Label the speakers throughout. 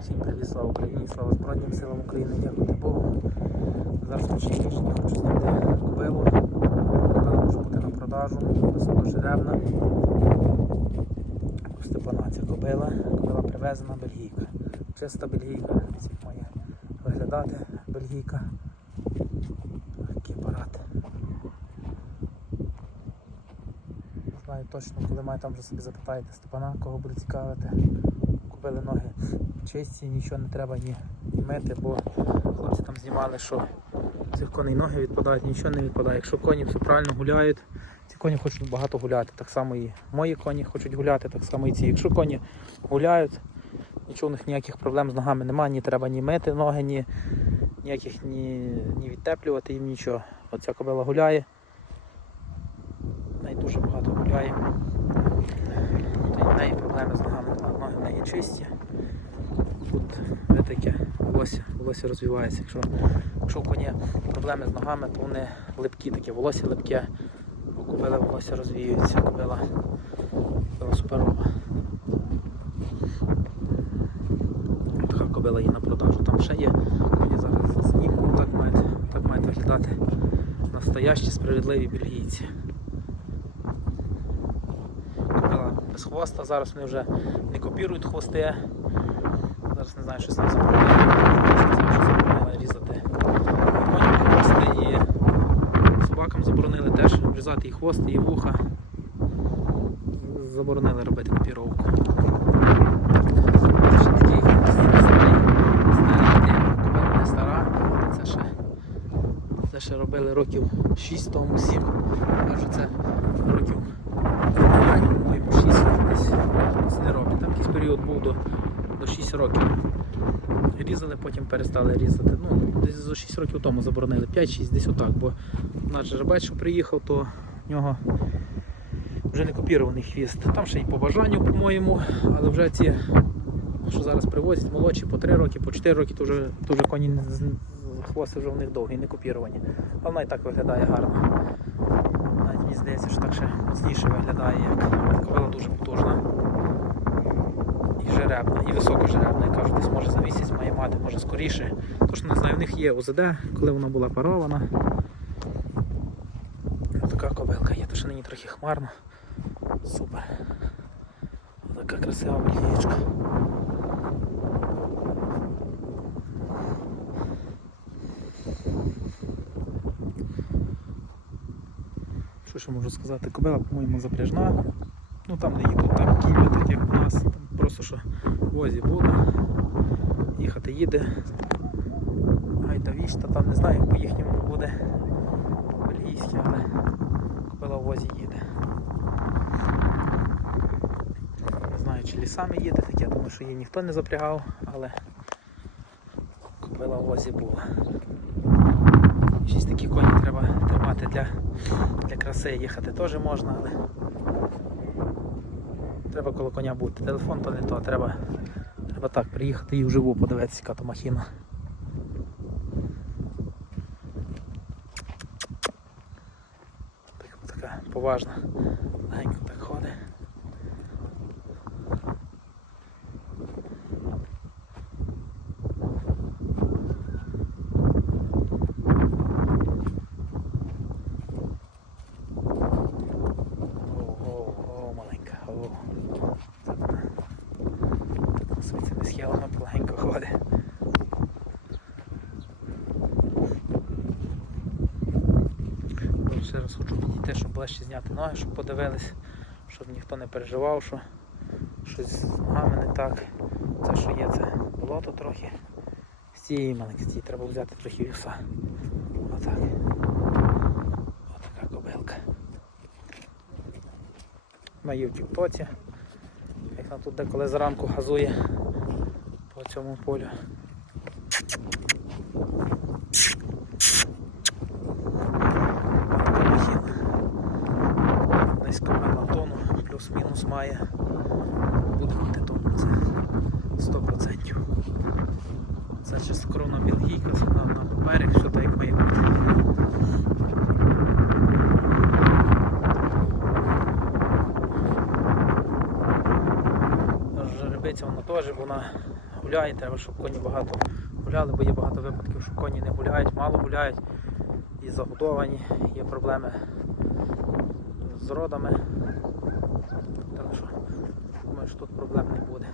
Speaker 1: Всім привіт, слава Україні, слава Збройним силам України, дякувати Богу. Зараз в Чечні хочу зняти кобилу. Кобила може бути на продажу, високожеребна. У Степана ця кобила. Кобила привезена бельгійка. Чиста бельгійка, як має виглядати бельгійка. Такий апарат. Не знаю точно, коли має там вже собі запитаєте Степана, кого буде цікавити. Купили ноги чисті, нічого не треба ні, мити, бо хлопці там знімали, що цих коней ноги відпадають, нічого не відпадає. Якщо коні все правильно гуляють, ці коні хочуть багато гуляти. Так само і мої коні хочуть гуляти, так само і ці. Якщо коні гуляють, нічого у них ніяких проблем з ногами немає, ні треба ні мити ноги, ні ніяких ні, ні відтеплювати їм нічого. Оця кобила гуляє. Неї дуже багато гуляє. В неї проблеми з ногами ноги в неї чисті. Тут таке волосся, волосся розвивається. Якщо, якщо у коні проблеми з ногами, то вони липкі такі, волосся липке, у кобили волосся розвіюється, кобила, кобила суперова. Така кобила є на продажу. Там ще є, коні зараз зніму, так мають, так мають виглядати настоящі справедливі бельгійці. Кобила без хвоста, зараз вони вже не копірують хвости. Зараз не знаю, що там заборонили. Різати коні хвости і собакам заборонили теж обрізати і хвости, і вуха. Заборонили робити копіровку. Це ще такий старий, старий тип, кобила не стара, це ще, це ще робили років 6 тому, 7. Кажу, це років 5, по-моєму, 6 десь, десь не роблять. Там якийсь період був до до 6 років. Різали, потім перестали різати. Ну, десь за 6 років тому заборонили, 5-6, десь отак, бо наш жеребець, що приїхав, то в нього вже не копірований хвіст. Там ще й по бажанню, по-моєму, але вже ці, що зараз привозять, молодші по 3 роки, по 4 роки, то вже, то вже коні хвости вже в них довгі, не копіровані. Вона і так виглядає гарно. Навіть мені здається, що так ще міцніше виглядає, як кобила дуже потужна і жеребна, і високожеребна. Я кажу, десь може за місяць має мати, може скоріше. Тож не знаю, в них є УЗД, коли вона була парована. Ось така кобилка є, то що нині трохи хмарно. Супер. Ось така красива бельгієчка. Що ще можу сказати? Кобила, по-моєму, запряжна. Ну там не їдуть так кінь, як у нас. Там просто що в возі буде. Їхати їде. Гайда віч, та там не знаю, по їхньому буде бельгійське, але кобила в возі їде. Не знаю, чи лісами їде, так я думаю, що її ніхто не запрягав, але кобила в возі була. Щось такі коні треба тримати для, для краси, їхати теж можна, але Треба коло коня бути. Телефон то не то, треба, треба так приїхати і вживу подивитися, яка то махіна. Так, така поважна. Легенько так ходить. О, о, о, маленька, о. Так вона. Так свицями схилами полегенько ходить. Ну, Ще хочу підійти, щоб ближче зняти ноги, щоб подивились, щоб ніхто не переживав, що щось з ногами не так. Це що є, це болото трохи. З цієї маленької цієї треба взяти трохи віса. Отак. Отака кобилка. Вона є в тіктоці. Як вона тут деколи зранку газує по цьому полю. Десь на тонну, плюс-мінус має. Буде мати тонну, це 100%. Це чистокровна білгійка, на, на папері, все так має бути. Жеребиця вона теж, вона гуляє, треба, щоб коні багато гуляли, бо є багато випадків, що коні не гуляють, мало гуляють і загодовані, є проблеми з родами. Так що, думаю, що тут проблем не буде.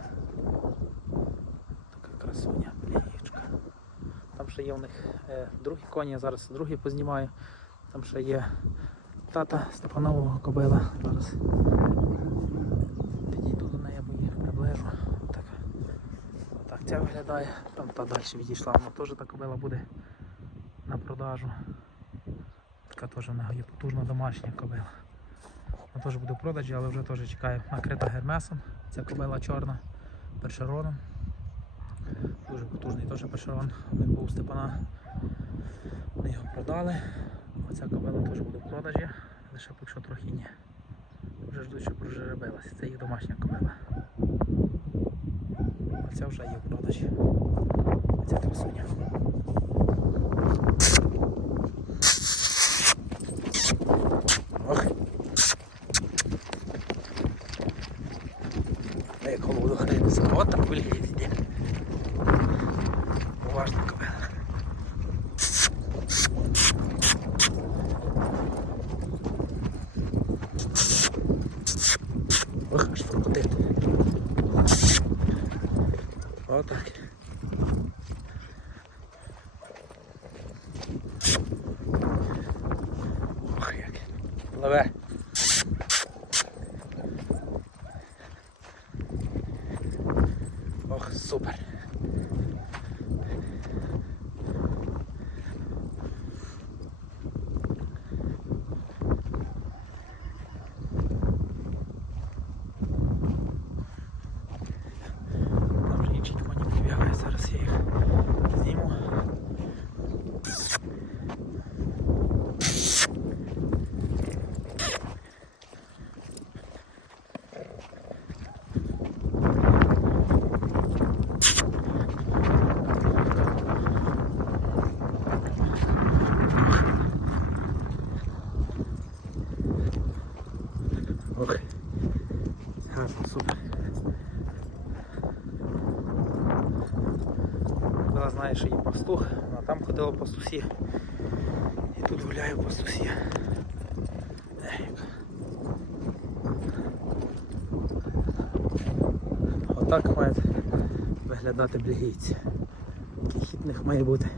Speaker 1: Така красуня, блієчка. Там ще є у них е, другі коні, я зараз другі познімаю. Там ще є тата Степанового кобила. Зараз підійду до неї, бо її приближу. Ця виглядає. Там та далі відійшла, вона теж та кобила буде на продажу. Така теж в неї є потужна домашня кобила. Вона теж буде в продажі, але вже теж чекає накрита гермесом. Ця кобила чорна першероном. Дуже потужний теж першерон. Він був у Степана. Вони його продали. Оця кобила теж буде в продажі, лише поки що трохи ні. Вже ждуть, що прожеребилася. Це їх домашня кобила. Оця вже є в продажі. Оця красуня. Ох. Та як голову догадається. От так виглядає. Уважно кобила. Ох, аж фрукотить. Отак. Ох, як. Пливе. Ох, супер. Там вже інші коні прибігають, зараз я їх зніму. Ох, гарно, супер. Вона знає, що є пастух, вона там ходила пастусі. І тут гуляє пастусі. Отак мають виглядати блігійці. Який хід має бути.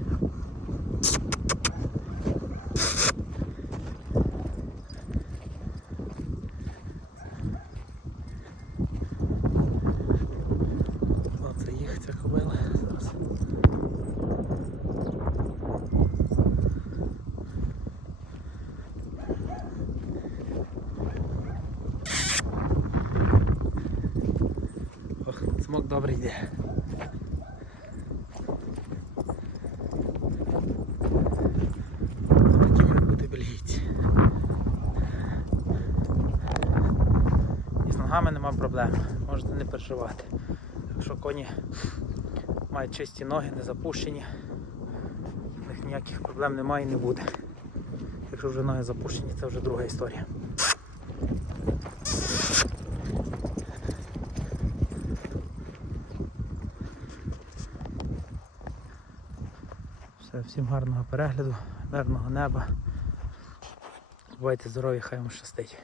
Speaker 1: Оце їх ця кобила зараз. Ох, смок добре йде. Бельгійці. І з ногами нема проблем, можете не переживати. Якщо коні мають чисті ноги, не запущені, в них ніяких проблем немає і не буде. Якщо вже ноги запущені, це вже друга історія. Все, всім гарного перегляду, мирного неба. Бувайте здорові, хай вам щастить.